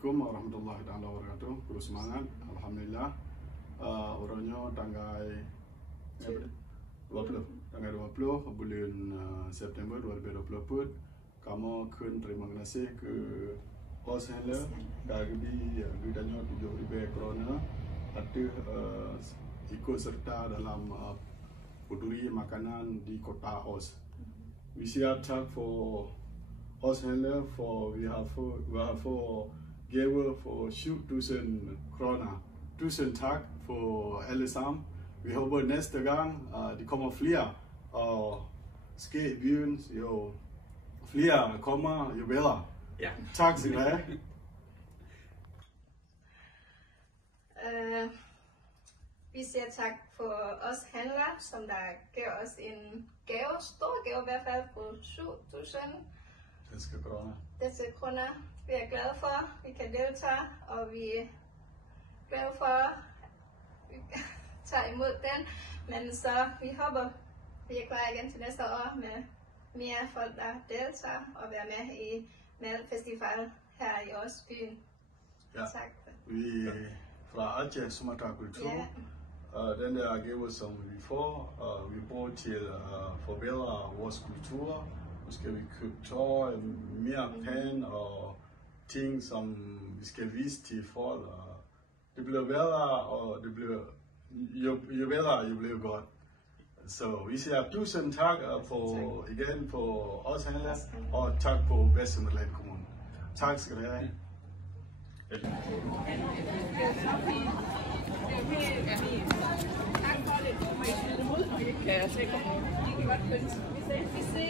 Assalamualaikum warahmatullahi wabarakatuh. Guru semangat, alhamdulillah. Orangnya tanggal 20 bulan September 2020. Kamu akan terima kasih ke host handler dari lidahnya 7.000 corona ada ikut serta dalam peduli makanan di kota Oz. We siap for host handler for we have for giver for shoot 1000 krona 1000 tak for alle sammen. Vi håber næste gang de kommer flere og ske byen jo flere kommer jo bedre. Ja. Tak skal du have. Vi siger tak for os handlere, som der gav os en gave, stor gave i hvert fald på 7.000 kroner. Vi er glade for, at vi kan deltage, og vi er glade for, at vi tager imod den. Men så vi håber, vi er klar igen til næste år med mere folk, der deltager og være med i Madfestival her i Osbyen. Ja. Tak. Vi fra Aceh Sumatra Kultur. Den der gave, som vi får, vi bruger til at forbedre vores kultur. Nu skal vi købe tøj, mere pæn og ting, som vi skal vise til folk. Det bliver bedre, og det bliver jo bedre, jo bliver godt. Så vi siger 1000 tak igen på os handler, og tak på Vestsjælland Kommune. Tak skal du have. Tak for det. Må I skyde dem ud, når I ikke kan se på. I kan godt pynte. Vi ses.